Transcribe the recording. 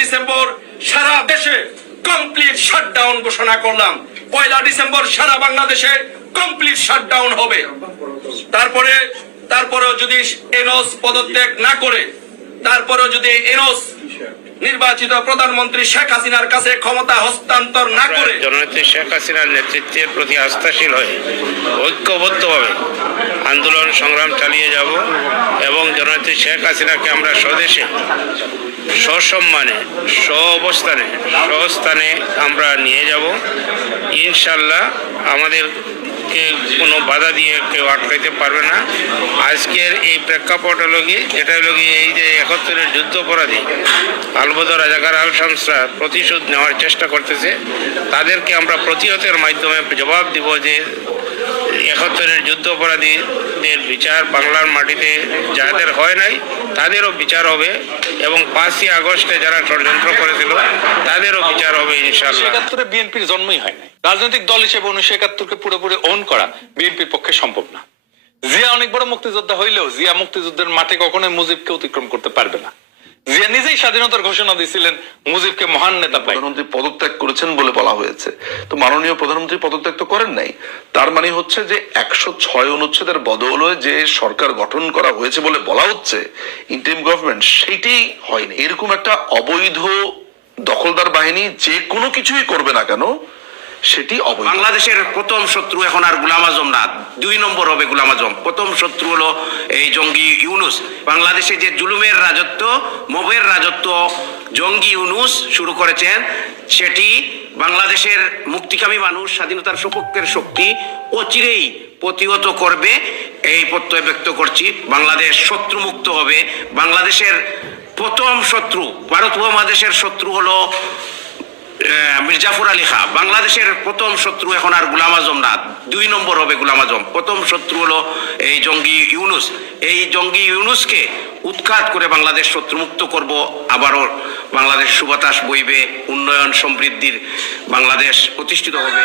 December সারা দেশে complete shutdown ঘোষণা করলাম। পয়লা ডিসেম্বর সারা বাংলাদেশে কমপ্লিট শাটডাউন হবে। তারপরে, তারপরেও যদি এনস পদত্যাগ না করে, তারপরেও যদি এনওস নির্বাচিত প্রধানমন্ত্রী শেখ হাসিনার কাছে ক্ষমতা হস্তান্তর না করে জননেত্রী শেখ হাসিনার নেতৃত্বের প্রতি আস্থাশীল হয়ে ঐক্যবদ্ধভাবে আন্দোলন সংগ্রাম চালিয়ে যাব এবং জননেত্রী শেখ হাসিনাকে আমরা স্বদেশে সসম্মানে স্ব অবস্থানে সহস্থানে আমরা নিয়ে যাব। ইনশাল্লাহ আমাদেরকে কোনো বাধা দিয়ে কেউ আটকাইতে পারবে না। আজকের এই প্রেক্ষাপট হলো কি এটা হলো কি এই যে একাত্তরের যুদ্ধপরাধী আলবদ রাজাকার আল শামসরা প্রতিশোধ নেওয়ার চেষ্টা করতেছে। তাদেরকে আমরা প্রতিহতের মাধ্যমে জবাব দিব যে একাত্তরের যুদ্ধপরাধীদের বিচার বাংলার মাটিতে যাদের হয় নাই, তাদেরও বিচার হবে এবং পাঁচই আগস্টে যারা ষড়যন্ত্র করেছিল, তাদেরও বিচার হবে একাত্তরে বিএনপির জন্মই হয় নাই। রাজনৈতিক দল হিসেবে উনিশশো একাত্তরকে পুরোপুরি ওন করা বিএনপির পক্ষে সম্ভব না। জিয়া অনেক বড় মুক্তিযোদ্ধা হইলেও জিয়া মুক্তিযুদ্ধের মাঠে কখনোই মুজিবকে অতিক্রম করতে পারবে না। জিয়া স্বাধীনতার ঘোষণা দিয়েছিলেন মুজিবকে মহান নেতা প্রধানমন্ত্রী পদত্যাগ করেছেন বলে বলা হয়েছে। তো মাননীয় প্রধানমন্ত্রী পদত্যাগ তো করেন নাই। তার মানে হচ্ছে যে একশো ছয় অনুচ্ছেদের বদলে যে সরকার গঠন করা হয়েছে বলে বলা হচ্ছে ইন্টিম গভর্নমেন্ট সেইটাই হয়নি। এরকম একটা অবৈধ দখলদার বাহিনী যে কোনো কিছুই করবে না কেন সেটি বাংলাদেশের প্রথম শত্রু এখন আর গুলাম আজম না। দুই নম্বর হবে গুলাম আজম। প্রথম শত্রু হলো এই জঙ্গি ইউনুস। বাংলাদেশে যে জুলুমের রাজত্ব, মবের রাজত্ব জঙ্গি ইউনুস শুরু করেছেন, সেটি বাংলাদেশের মুক্তিকামী মানুষ, স্বাধীনতার সপক্ষের শক্তি অচিরেই প্রতিহত করবে। এই প্রত্যয় ব্যক্ত করছি, বাংলাদেশ শত্রুমুক্ত হবে। বাংলাদেশের প্রথম শত্রু, ভারত উপমহাদেশের শত্রু হলো মির্জাফর আলী খা, বাংলাদেশের প্রথম শত্রু এখন আর গুলাম আজম না, দুই নম্বর হবে গুলাম আজম। প্রথম শত্রু হলো এই জঙ্গি ইউনুস। এই জঙ্গি ইউনুসকে উৎখাত করে বাংলাদেশ শত্রুমুক্ত করব, আবারও বাংলাদেশ সুবাতাস বইবে, উন্নয়ন সমৃদ্ধির বাংলাদেশ প্রতিষ্ঠিত হবে।